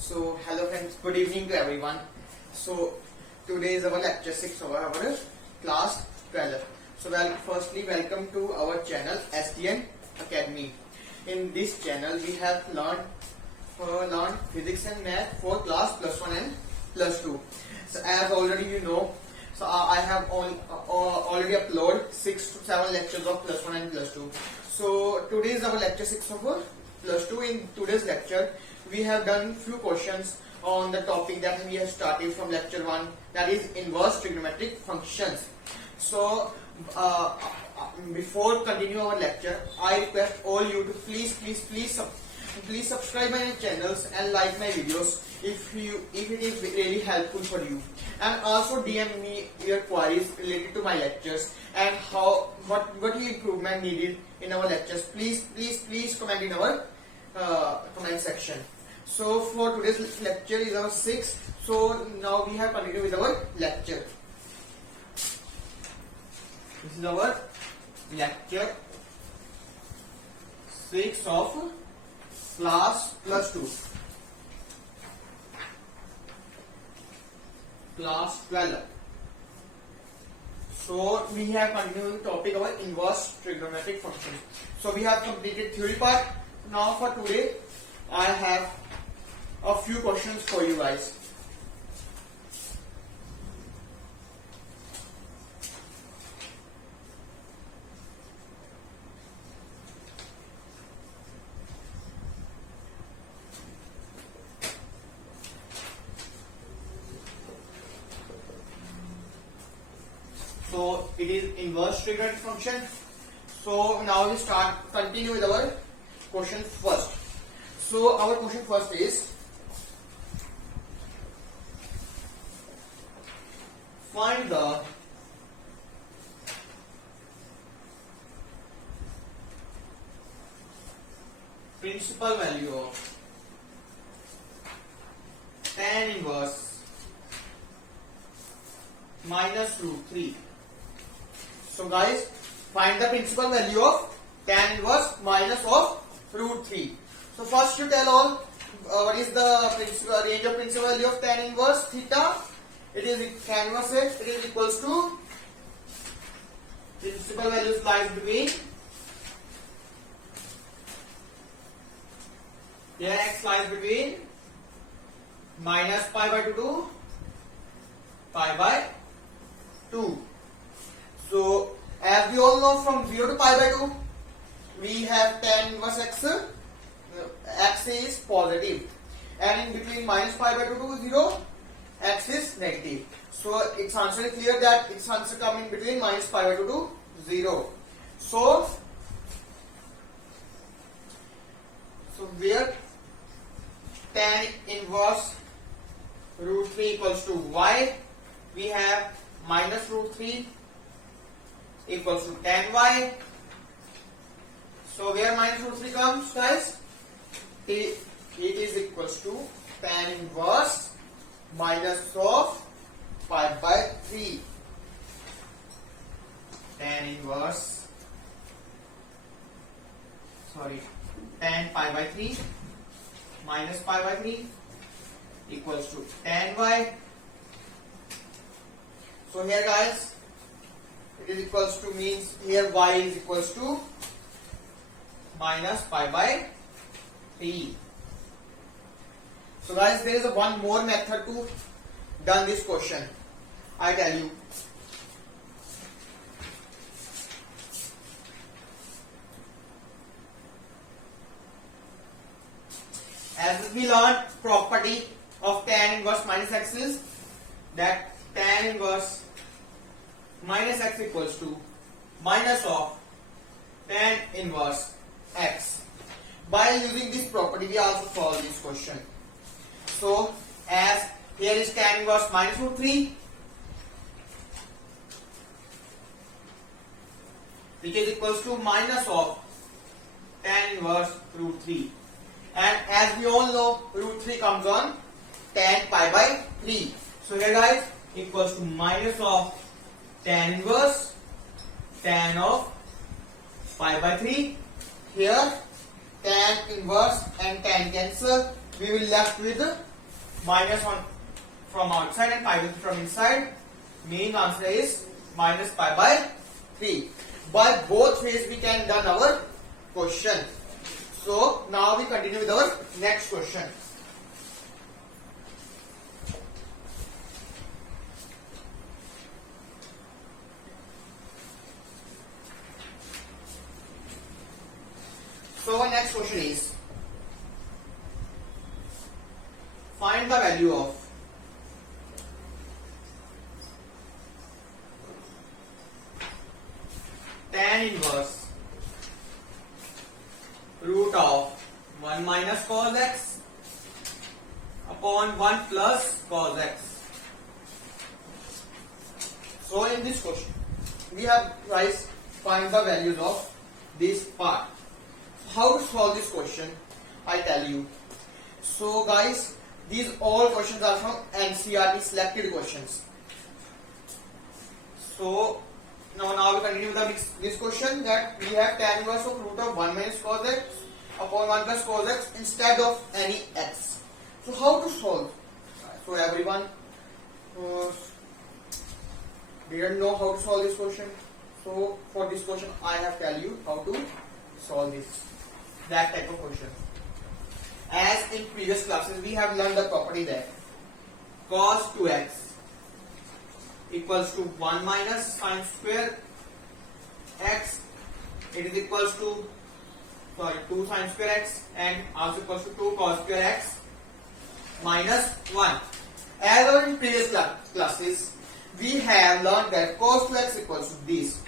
So hello friends, good evening to everyone. So today is our lecture 6 of our class 12. So firstly welcome to our channel SDN Academy. In this channel we have learned physics and math for class plus 1 and plus 2. So as already you know, so I have already uploaded 6 to 7 lectures of plus 1 and plus 2. So today is our lecture 6 of plus 2. In today's lecture we have done few questions on the topic that we have started from lecture 1, that is inverse trigonometric functions. So before continue our lecture, I request all you to please subscribe my channels and like my videos if it is really helpful for you, and also DM me your queries related to my lectures and what improvement needed in our lectures. Please comment in our comment section. So for today's lecture is our 6th. So now we have continued with our lecture. This is our lecture 6 of class plus 2. Class 12. So we have continued with the topic of inverse trigonometric functions. So we have completed theory part. Now for today I have a few questions for you guys. So it is inverse trigonometric function. So now we continue with our question first. So our question first is, find the principal value of tan inverse minus root 3. So guys, find the principal value of tan inverse minus of root 3. So first you tell all what is the range of principal value of tan inverse theta. It is tan inverse it is equals to, principal value lies between, here x lies between minus pi by 2 to pi by 2. So as we all know, from 0 to pi by 2 we have tan inverse x. X is positive, and in between minus pi by 2 to 0 x is negative. So its answer is clear that its answer comes in between minus pi by 2 to 0. So where tan inverse root 3 equals to y, we have minus root 3 equals to tan y. So where minus root 3 comes, guys? It is equals to tan inverse minus of pi by 3. Tan pi by 3 minus pi by 3 equals to tan y. So here guys, it is equals to, means here y is equals to minus pi by 3. So guys, there is one more method to done this question. I tell you. As we learned property of tan inverse minus x is that tan inverse minus x equals to minus of tan inverse x. By using this property we also solve this question. So as here is tan inverse minus root 3, which is equals to minus of tan inverse root 3, and as we all know, root 3 comes on tan pi by 3. So here guys, equals to minus of tan inverse tan of pi by 3. Here tan inverse and tan cancel, we will left with minus 1 from outside and pi by 3 from inside. Mean answer is minus pi by 3. By both ways we can done our question. So now we continue with our next question. So our next question is, find the value of tan inverse root of 1 minus cos x upon 1 plus cos x. So in this question we have guys find the values of this part. How to solve this question, I tell you. So guys, these all questions are from NCERT selected questions. So now we continue with this question, that we have tan inverse of root of 1 minus cos x upon 1 plus cos x instead of any x. So how to solve? So everyone didn't know how to solve this question. So for this question I have tell you how to solve that type of question. As in previous classes we have learned the property that cos 2x equals to 1 minus sine square x, it is equals to 2 sine square x, and also equals to 2 cos square x minus 1. As in previous classes we have learned that cos 2x equals to this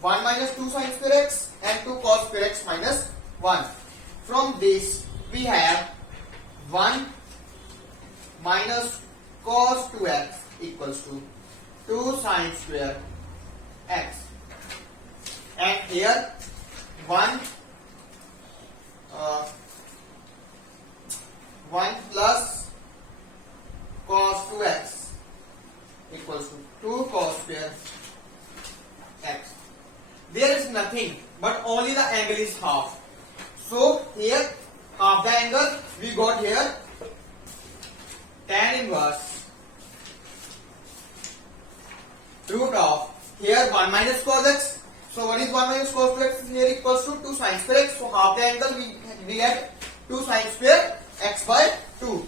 1 minus 2 sine square x and 2 cos square x minus 1. From this we have 1 minus cos 2x equals to 2 sine square x, and here 1 plus cos 2x equals to 2 cos square x. There is nothing but only the angle is half. So here half the angle we got here tan inverse root of here 1 minus cos x. So what is 1 minus cos 2x here equals to 2 sine square x. So half the angle we get 2 sine square x by 2.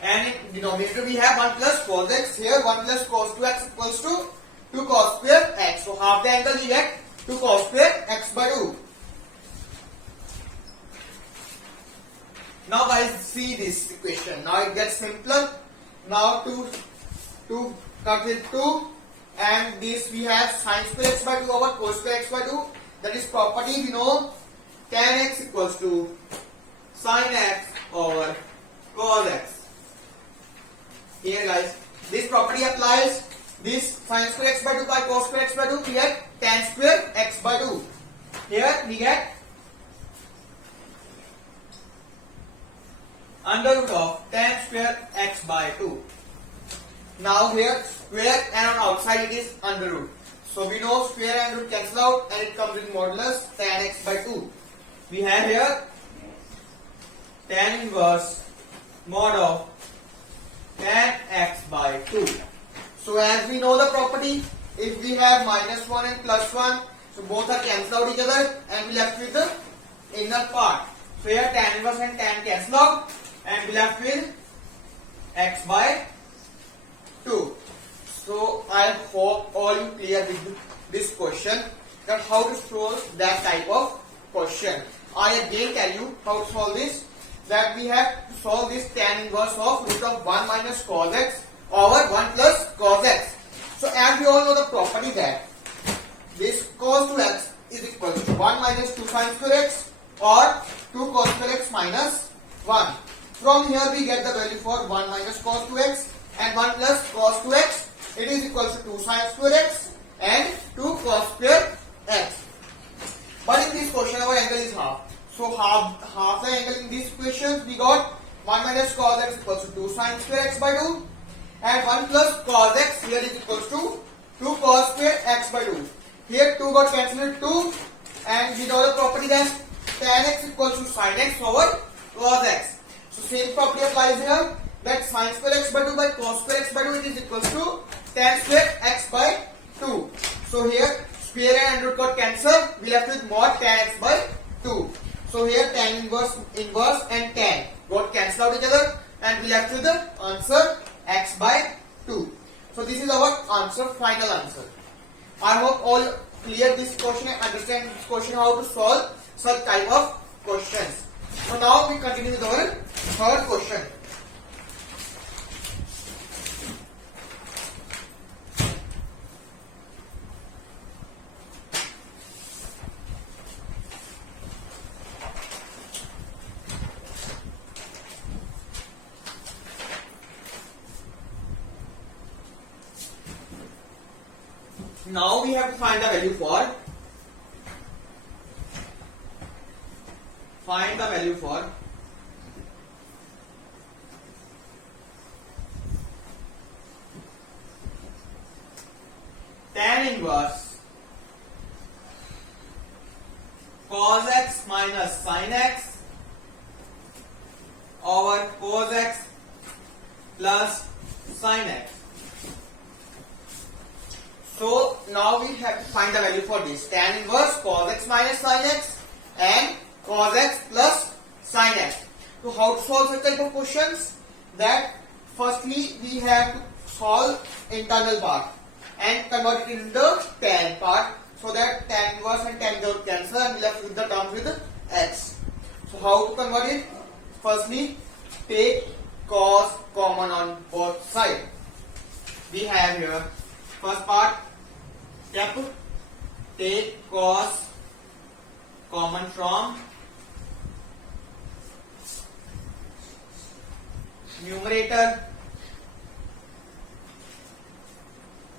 And in denominator we have 1 plus cos x. Here 1 plus cos 2x equals to 2 cos square x. So half the angle we get 2 cos square x by 2. Now guys, see this equation. Now it gets simpler. Now to cut with 2, and this we have sine square x by 2 over cos square x by 2. That is property we know, tan x equals to sine x over cos x. Here guys, this property applies. This sine square x by 2 by cos square x by 2, we get tan square x by 2. Here we get under root of tan square x by 2. Now here square and on outside it is under root. So we know square and root cancel out and it comes with modulus tan x by 2. We have here tan inverse mod of tan x by 2. So as we know the property, if we have minus 1 and plus 1, so both are cancel out each other and we left with the inner part. So here tan inverse and tan cancel out and we left with x by 2. So I hope all you clear with this question, that how to solve that type of question. I again tell you how to solve this, that we have to solve this tan inverse of root of 1 minus cos x over 1 plus cos x. So as we all know the property that this cos 2x is equal to 1 minus 2 sine square x or 2 cos square x minus 1. From here we get the value for 1 minus cos 2x and 1 plus cos 2x. It is equal to 2 sine square x and 2 cos square x. But in this question our angle is half. So half the angle in these equations we got 1 minus cos x equals to 2 sine square x by 2 and 1 plus cos x here is equals to 2 cos square x by 2. Here 2 got cancelled with 2 and we know the property that tan x equals to sin x over cos x. So same property applies here, that sin square x by 2 by cos square x by 2 it is equals to tan square x by 2. So here square and root got cancelled, we left with mod tan x by 2. So here tan inverse and tan got cancelled out each other and we left with the answer x by 2. So this is our answer, final answer. I hope all clear this question and understand this question how to solve such type of questions. So now we continue with our third question. Now we have to find the value for tan inverse cos x minus sin x over cos x plus sin x. So now we have to find the value for this, tan inverse cos x minus sin x and cos x plus sin x. So how to solve such type of questions? That firstly we have to solve internal part and convert it into the tan part, so that tan inverse and tan inverse cancel and we left with the terms with x. So how to convert it? Firstly take cos common on both sides. We have here first part, take cos common from numerator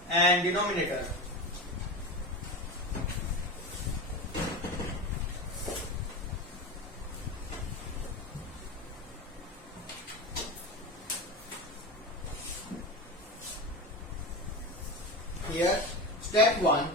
and denominator. Here, step 1.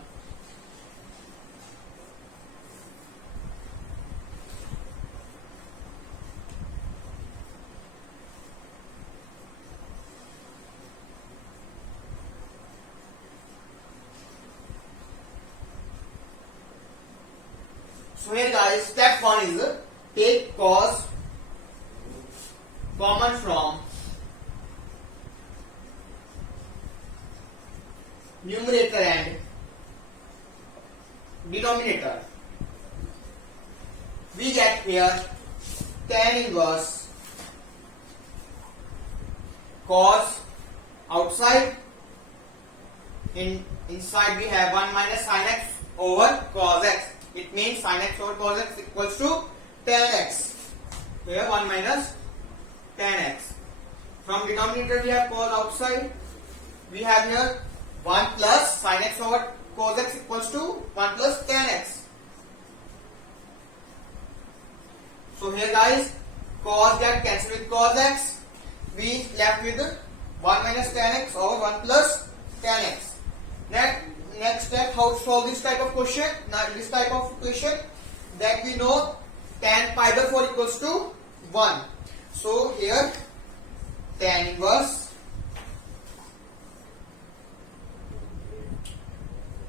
So here guys, step 1 is take cos common from numerator and denominator. We get here tan inverse cos outside, inside we have 1 minus sin x over cos x. It means sin x over cos x equals to tan x. Here 1 minus tan x. From denominator we have cos outside. We have here 1 plus sin x over cos x equals to 1 plus tan x. So here guys, cos get cancelled with cos x. We left with 1 minus tan x over 1 plus tan x. Next step, how to solve this type of question? Now this type of question, that we know tan pi by 4 equals to 1. So here tan inverse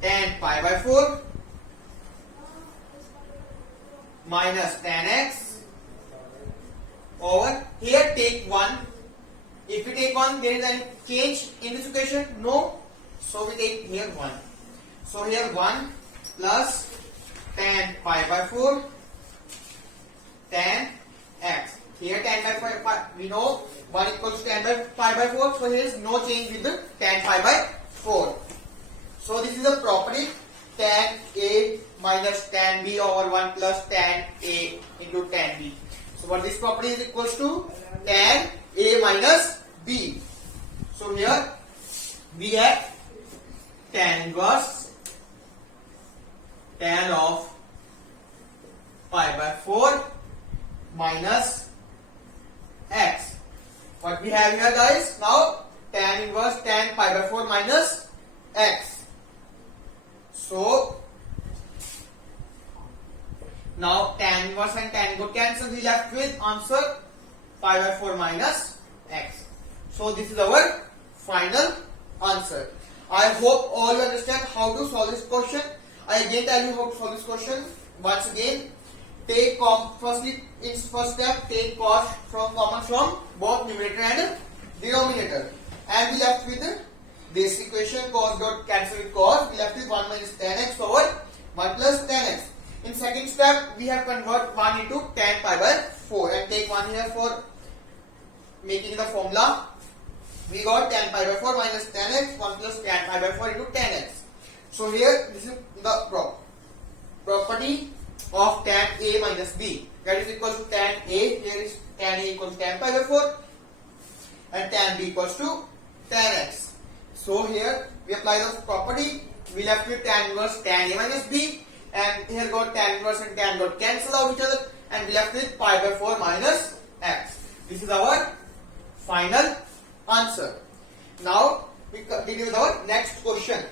tan pi by 4 minus tan x over, here take 1. If we take 1, there is any change in this equation? No. So we take here 1. So here 1 plus tan pi by 4 tan x. Here tan pi, we know 1 equals to tan pi by 4. So here is no change with the tan pi by 4. So this is a property, tan A minus tan B over 1 plus tan A into tan B. So what this property is equals to tan A minus B. So here we have tan inverse tan of pi by 4 minus x. What we have here guys, now tan inverse tan pi by 4 minus x. So Now tan inverse and tan got cancelled. We left with answer pi by 4 minus x. So this is our final answer. I hope all you understand how to solve this question. I again tell you how to solve this question. Once again, take firstly in first step take cos from common from both numerator and denominator, and we left with this equation. Cos dot cancel with cos. We left with 1 minus tan x over 1 plus tan x. In second step, we have convert 1 into tan pi by 4 and take 1 here for making the formula. We got tan pi by 4 minus tan x 1 plus tan pi by 4 into tan x. So here this is the property of tan a minus b, that is equal to tan a. Here is tan a equals to tan pi by 4 and tan b equals to tan x. So here we apply the property. We left with tan inverse tan a minus b, and here got tan inverse and tan got cancel out each other, and we left with pi by 4 minus x. This is our final answer. Now we continue with our next question.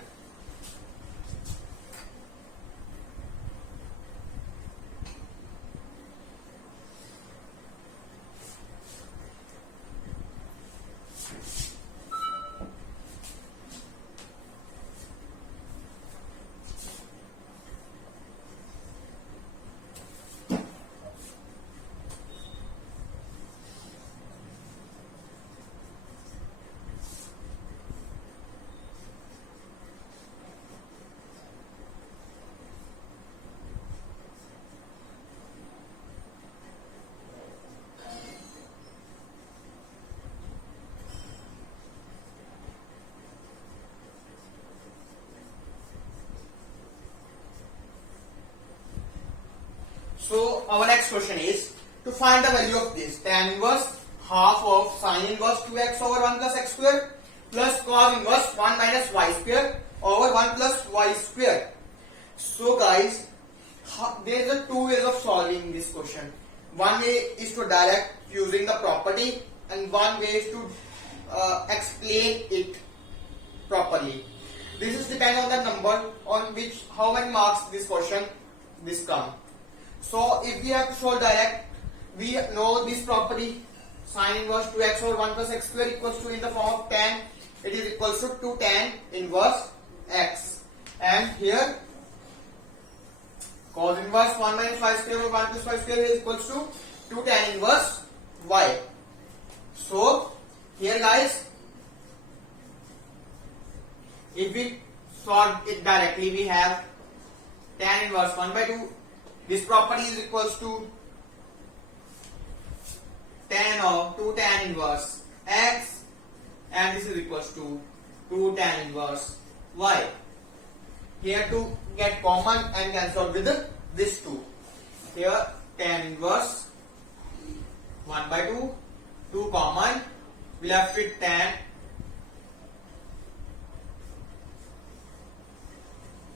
So our next question is to find the value of this tan inverse half of sin inverse 2x over 1 plus x square plus cos inverse 1 minus y square over 1 plus y square. So guys, there are two ways of solving this question. One way is to direct using the property, and one way is to explain it properly. This is depend on the number on which how many marks this question this come. So if we have to solve direct, we know this property sin inverse 2x over 1 plus x square equals to, in the form of tan, it is equals to 2 tan inverse x, and here cos inverse 1 minus y square over 1 plus y square is equals to 2 tan inverse y. So here guys, if we solve it directly, we have tan inverse 1 by 2. This property is equals to tan of 2 tan inverse x, and this is equals to 2 tan inverse y. Here to get common and cancel with this 2. Here tan inverse 1 by 2, 2 common, we left with tan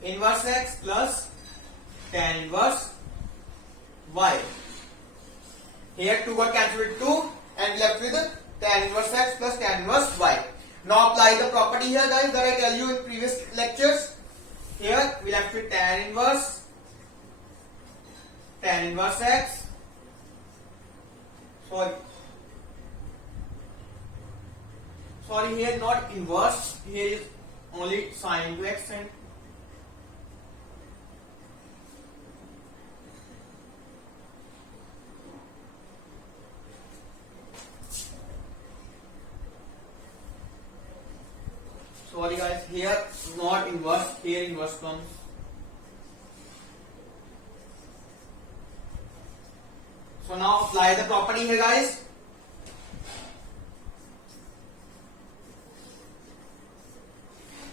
inverse x plus tan inverse y. Here 2 got cancelled with 2 and left with tan inverse x plus tan inverse y. Now apply the property here guys that I tell you in previous lectures. Here we left with tan inverse x. Sorry, here not inverse, here is only sin into x, and sorry guys, here not inverse, here inverse comes. So now apply the property here guys.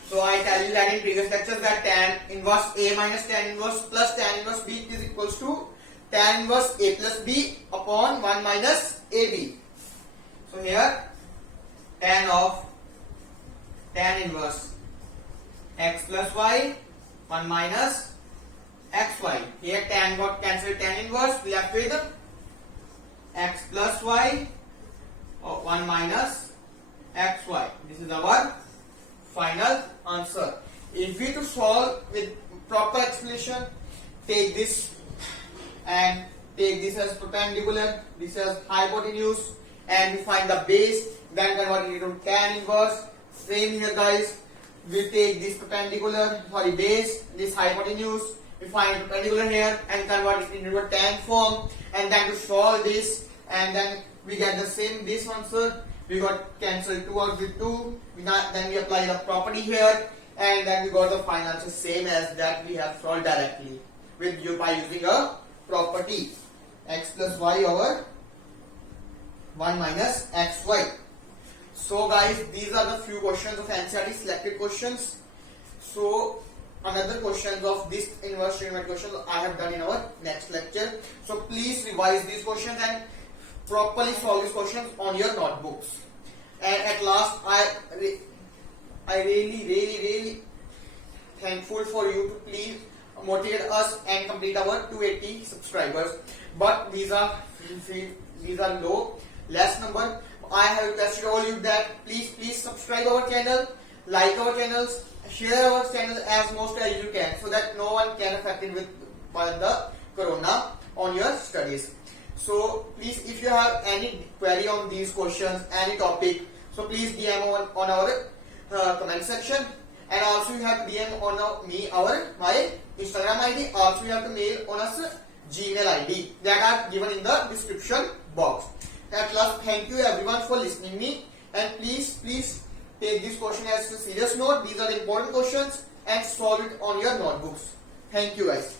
So I tell you that in previous lectures that tan inverse A minus tan inverse plus tan inverse B is equals to tan inverse A plus B upon 1 minus AB. So here tan of tan inverse x plus y 1 minus xy. Here tan got cancelled, tan inverse, we left with x plus y or 1 minus xy. This is our final answer. If we to solve with proper explanation, take this and take this as perpendicular, this as hypotenuse, and we find the base, then convert it into tan inverse. Same here guys, we take this base, this hypotenuse, we find perpendicular here and convert it into a tan form, and then to solve this, and then we get the same this answer. We got cancel 2 out with 2, then we apply the property here, and then we got the final answer same as that we have solved directly with you by using a property x plus y over 1 minus xy. So guys, these are the few questions of NCERT selected questions. So another questions of this inverse trigonometry question I have done in our next lecture. So please revise these questions and properly solve these questions on your notebooks. And at last, I really thankful for you to please motivate us and complete our 280 subscribers. But these are low, less number. I have requested all you that please subscribe our channel, like our channels, share our channel as most as you can, so that no one can affected with by the corona on your studies. So please, if you have any query on these questions, any topic, so please DM on our comment section, and also you have to DM on my Instagram ID. Also you have to mail on us Gmail ID that are given in the description box. At last, thank you everyone for listening me, and please take this question as a serious note. These are the important questions and solve it on your notebooks. Thank you guys.